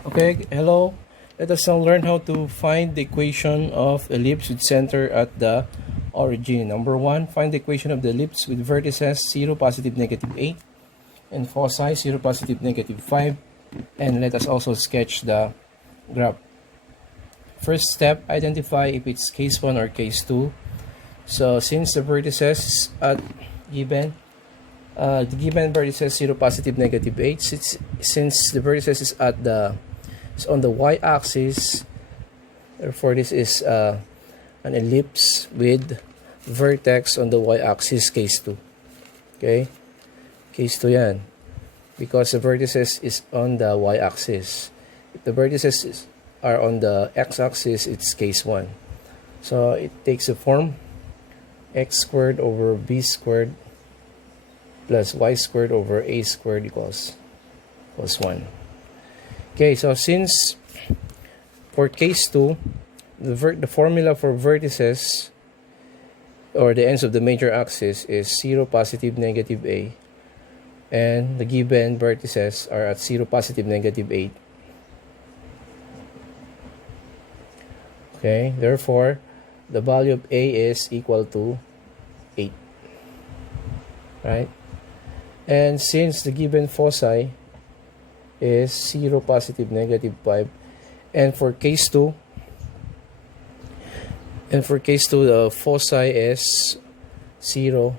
Okay, hello. Let us now learn how to find the equation of ellipse with center at the origin. Number 1, find the equation of the ellipse with vertices 0, positive, negative 8, and foci 0, positive, negative 5. And let us also sketch the graph. First step, identify if it's case 1 or case 2. So since the vertices at given the given vertices 0, positive, negative 8, since the vertices is at the on the y-axis, therefore this is an ellipse with vertex on the y-axis, case 2. Okay, case 2 yan, because the vertices is on the y-axis. If the vertices are on the x-axis, it's case 1. So it takes the form x squared over b squared plus y squared over a squared equals 1. Okay, so since for case 2, the formula for vertices or the ends of the major axis is 0, positive, negative a, and the given vertices are at 0, positive, negative 8. Okay, therefore the value of a is equal to 8, right? And since the given foci is 0, positive, negative 5, and for case 2 the foci is 0,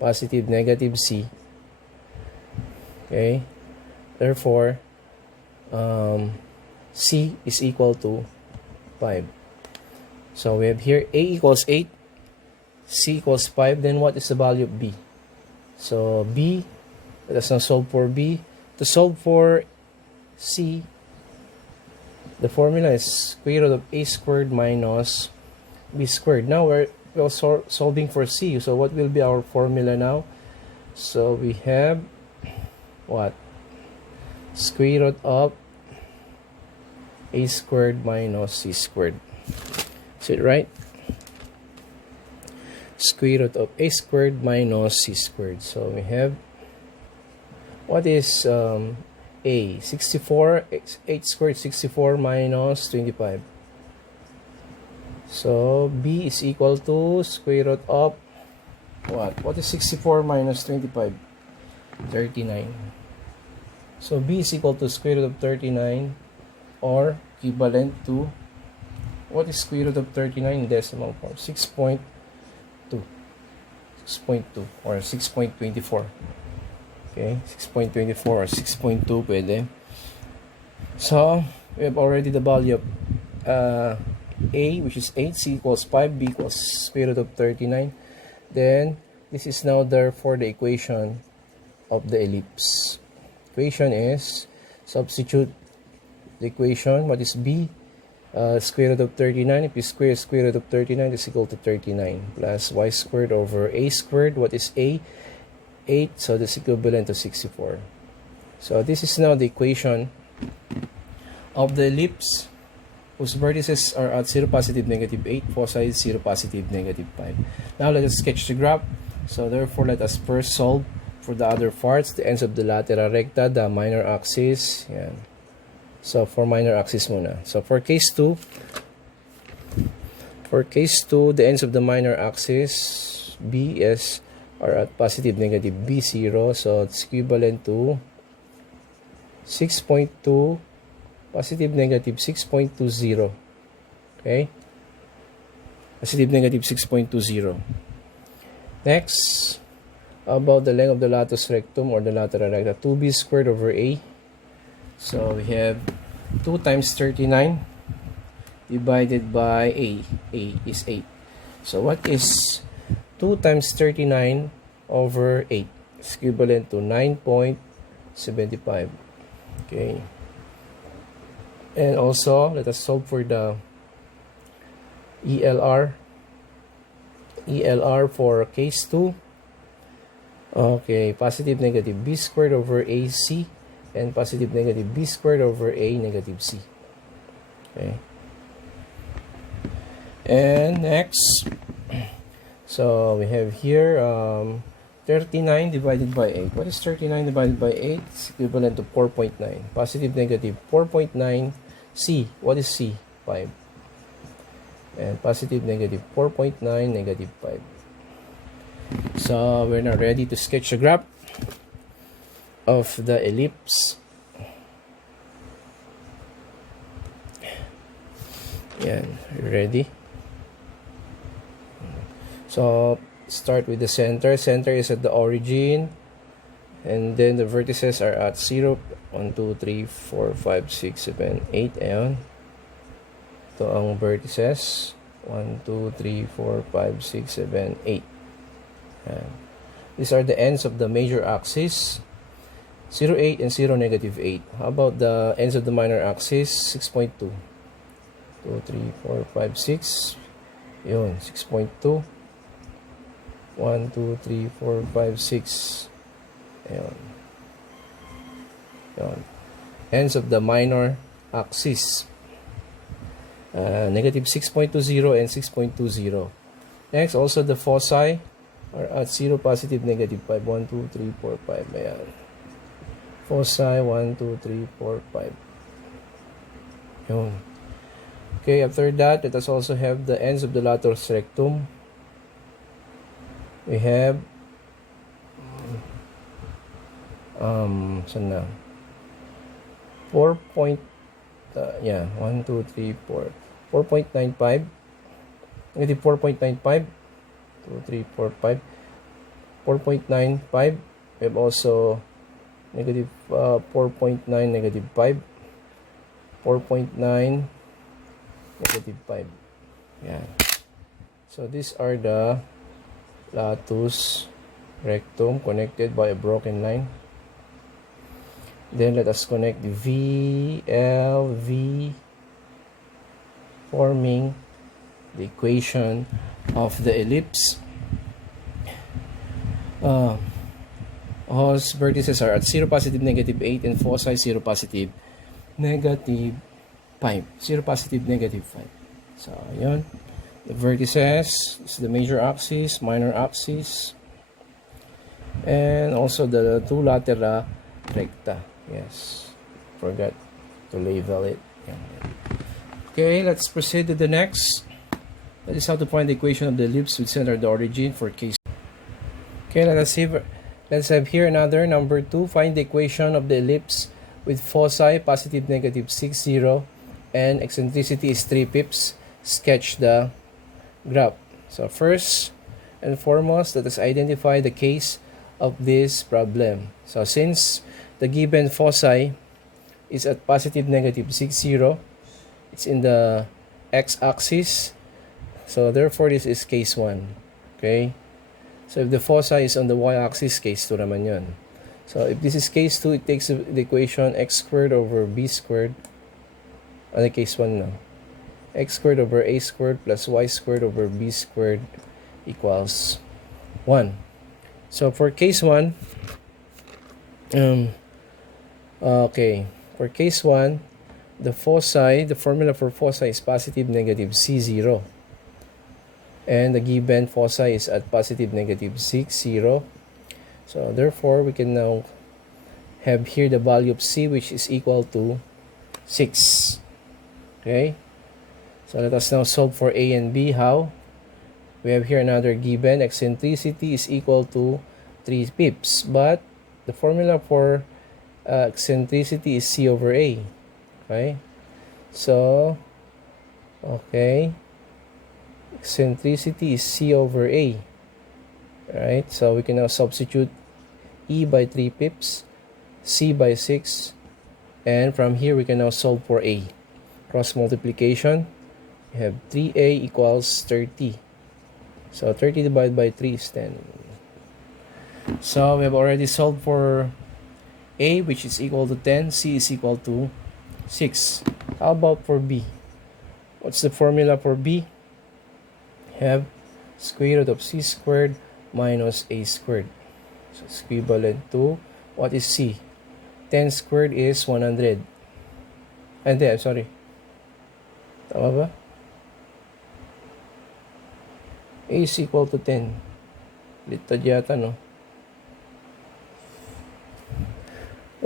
positive, negative c. Okay, therefore c is equal to 5. So we have here a equals 8, c equals 5. Then what is the value of b? So b, let us now solve for b. To solve for c, the formula is square root of a squared minus b squared. Now we're solving for c. So what will be our formula now? So we have what? Square root of a squared minus c squared. Is it right? Square root of a squared minus c squared. So we have, what is a? 64, 8 squared, 64 minus 25. So b is equal to square root of what? What is 64 minus 25? 39. So b is equal to square root of 39, or equivalent to, what is square root of 39 in decimal form? 6.2 or 6.24. Okay, 6.24 or 6.2 pwede. So we have already the value of a, which is 8, c equals 5, b equals square root of 39. Then this is now therefore the equation of the ellipse. Equation is, substitute the equation. What is b? Square root of 39. If you square root of 39, is equal to 39, plus y squared over a squared. What is a? 8, so that's equivalent to 64. So this is now the equation of the ellipse whose vertices are at 0, positive, negative 8, foci 0, positive, negative 5. Now let us sketch the graph. So therefore let us first solve for the other parts, the ends of the lateral recta, the minor axis. Yan. So for minor axis muna. So for case 2, the ends of the minor axis b is are at positive, negative b0, so it's equivalent to 6.2, positive, negative 6.20. Okay, positive, negative 6.20. Next, about the length of the latus rectum or the lateral recta, 2b squared over a. So we have 2 times 39 divided by a is 8. So what is 2 times 39 over 8? Is equivalent to 9.75. Okay. And also, let us solve for the ELR. ELR for case 2. Okay, positive, negative b squared over ac, and positive, negative b squared over a negative c. Okay. And next, so we have here 39 divided by 8. What is 39 divided by 8? It's equivalent to 4.9. Positive, negative. 4.9. C. What is C? 5. And positive, negative. 4.9, negative 5. So, we're now ready to sketch a graph of the ellipse. Yan. Ready? So, start with the center. Center is at the origin. And then the vertices are at 0. 1, 2, 3, 4, 5, 6, 7, 8. Ayan. Ito ang vertices. 1, 2, 3, 4, 5, 6, 7, 8. Ayan. These are the ends of the major axis. 0, 8 and 0, negative 8. How about the ends of the minor axis? 6.2. 2, 3, 4, 5, 6. Yun, 6.2. 1, 2, 3, 4, 5, 6. Ayan. Ayan. Ends of the minor axis. Negative 6.20 and 6.20. Next, also the foci are at 0, positive, negative 5. 1, 2, 3, 4, 5. Ayan. Foci, 1, 2, 3, 4, 5. Ayan. Okay, after that, let us also have the ends of the lateral rectum. We have saan na? 4 point 1, 2, 3, 4 4.95 negative 4.95 2, 3, 4, 5 4.95. We have also negative 4.9, negative 5 4.9, negative 5. Yeah. So these are the latus rectum connected by a broken line. Then let us connect the VLV, forming the equation of the ellipse. Whose vertices are at 0, positive, negative 8, and foci 0, positive, negative 5. 0, positive, negative 5. So, yun. The vertices is the major axis, minor axis, and also the two lateral recta. Yes, forgot to label it. Okay, let's proceed to the next. That is how to find the equation of the ellipse with center of the origin for case. Okay, let's have here another number 2. Find the equation of the ellipse with foci positive, negative 6, 0, and eccentricity is 3 pips. Sketch the graph. So first and foremost, let us identify the case of this problem. So since the given foci is at positive, negative 6, 0, it's in the x-axis. So therefore, this is case 1. Okay? So if the foci is on the y-axis, case 2 naman yun. So if this is case 2, it takes the equation x squared over b squared. Ano case 1 now? X squared over a squared plus y squared over b squared equals 1. So for case 1, okay, for case 1, the foci, the formula for foci is positive, negative C0. And the given foci is at positive, negative 6, 0. So therefore, we can now have here the value of C, which is equal to 6. Okay? So let us now solve for A and B. How? We have here another given. Eccentricity is equal to 3 pips. But the formula for eccentricity is C over A. Okay? So, okay. Eccentricity is C over A. Alright? So we can now substitute E by 3 pips, C by 6, and from here we can now solve for A. Cross multiplication. We have 3A equals 30. So 30 divided by 3 is 10. So we have already solved for A, which is equal to 10. C is equal to 6. How about for B? What's the formula for B? We have square root of C squared minus A squared. So it's equivalent to, what is C? 10 squared is 100. And then, sorry. Tama ba? A is equal to 10. Litad yata, no?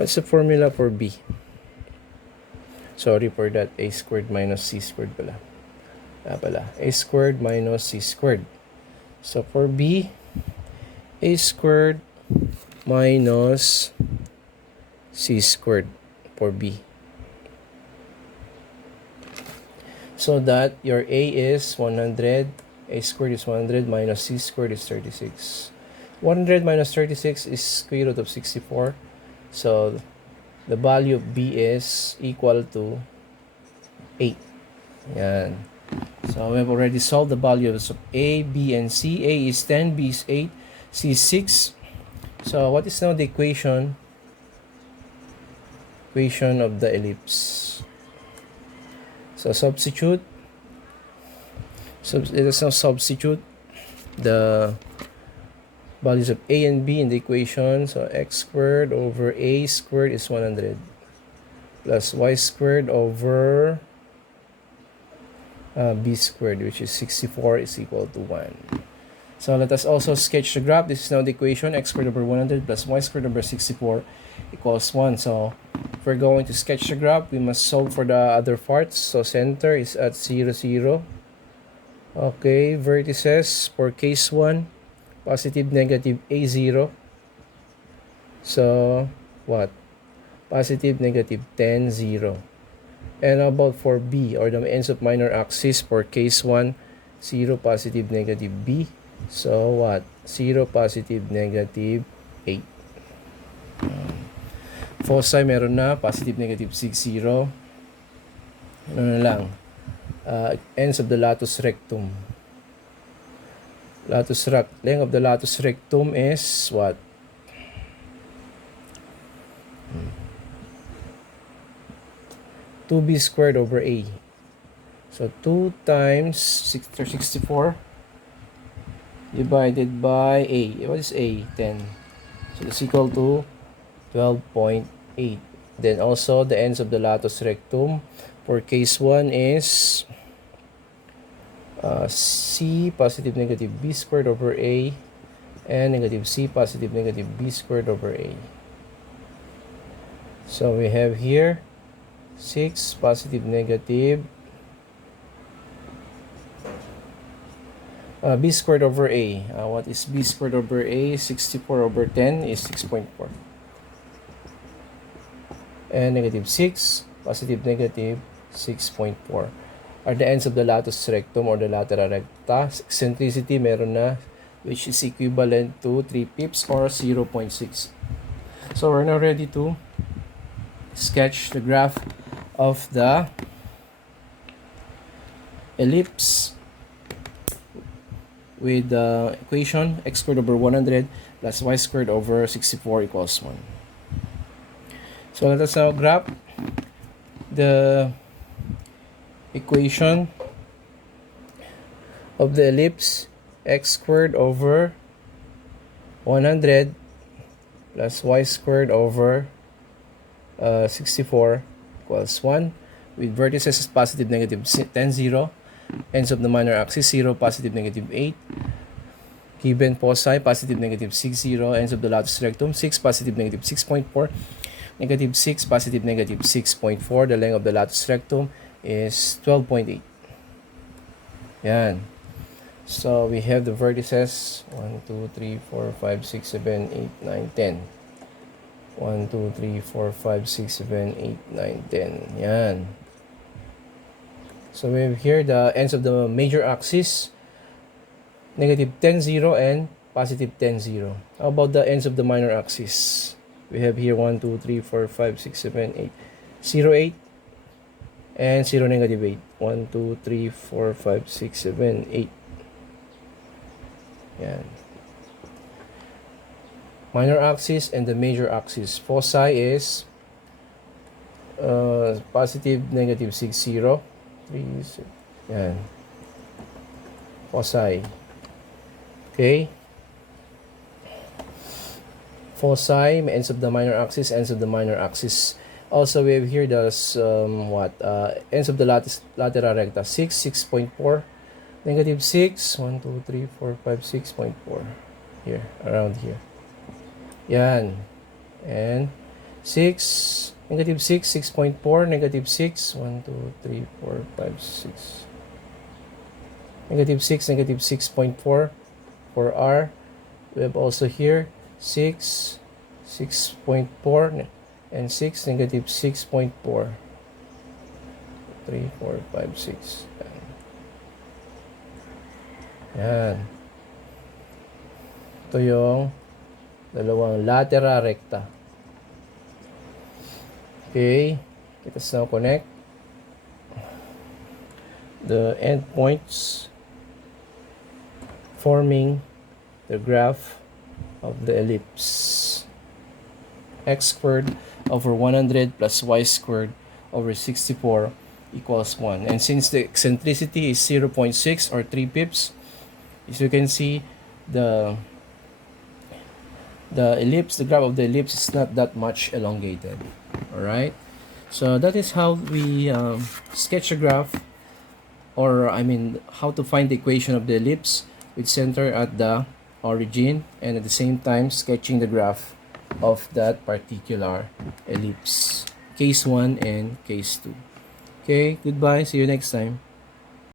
What's the formula for B? Sorry for that. A squared minus C squared pala. A squared minus C squared. So for B, A squared minus C squared for B. So that your A is 100, A squared is 100 minus C squared is 36. 100 minus 36 is square root of 64. So the value of B is equal to 8. Yan. So we have already solved the values of A, B, and C. A is 10, B is 8, C is 6. So what is now the equation of the ellipse? So substitute. Let us now substitute the values of A and B in the equation. So x squared over A squared is 100 plus y squared over B squared, which is 64, is equal to 1. So let us also sketch the graph. This is now the equation. X squared over 100 plus y squared over 64 equals 1. So if we're going to sketch the graph, we must solve for the other parts. So center is at 0, 0. Okay, vertices for case 1, positive, negative, A0. So what? Positive, negative, 10, 0. And about for B, or the ends of minor axis for case 1, 0, positive, negative, B. So what? 0, positive, negative, 8. Foci meron na, positive, negative, 6, 0. Ano na lang? Ends of the latus rectum. Length of the latus rectum is what? 2b squared over A. So 2 times 64 divided by A. What is A? 10. So it's equal to 12.8. Then also the ends of the latus rectum for case 1 is C positive negative B squared over A and negative C positive negative B squared over A. So we have here 6 positive negative B squared over A. What is B squared over A? 64 over 10 is 6.4. And negative 6 positive negative 6.4 are the ends of the latus rectum or the lateral recta. Eccentricity meron na, which is equivalent to 3 pips or 0.6. So we're now ready to sketch the graph of the ellipse with the equation x squared over 100 plus y squared over 64 equals 1. So let us now graph the equation of the ellipse x squared over 100 plus y squared over 64 equals 1 with vertices positive negative 10, 0, ends of the minor axis 0, positive negative 8, given foci positive negative 6, 0, ends of the latus rectum 6, positive negative 6.4, negative 6, positive negative 6.4. The length of the latus rectum is 12.8. Yan. So we have the vertices 1, 2, 3, 4, 5, 6, 7, 8, 9, 10. 1, 2, 3, 4, 5, 6, 7, 8, 9, 10. Yan. So we have here the ends of the major axis, negative 10, 0 and positive 10, 0. How about the ends of the minor axis? We have here 1, 2, 3, 4, 5, 6, 7, 8, 0, 8 and 0, negative 8. 1, 2, 3, 4, 5, 6, 7, 8. Yan. Minor axis and the major axis. Foci is positive negative 6, 0. 3, yan. Foci. Okay. Foci, ends of the minor axis, ends of the minor axis. Also, we have here the ends of the lateral recta 6, 6.4, negative 6, 1, 2, 3, 4, 5, 6.4. Here, around here. Yan. And 6, negative 6, 6.4, negative 6, 1, 2, 3, 4, 5, 6. Negative 6, negative 6.4 for R. We have also here 6, 6.4, and 6, negative 6.4. 3, 4, 5, 6. Yan. Ito yung dalawang lateral recta. Okay. Let us now connect the endpoints forming the graph of the ellipse. X squared over 100 plus y squared over 64 equals 1. And since the eccentricity is 0.6 or 3 pips, as you can see, the ellipse, the graph of the ellipse is not that much elongated. Alright, so that is how we sketch a graph, or I mean how to find the equation of the ellipse with center at the origin, and at the same time sketching the graph of that particular ellipse. Case 1 and case 2. Okay, goodbye, see you next time.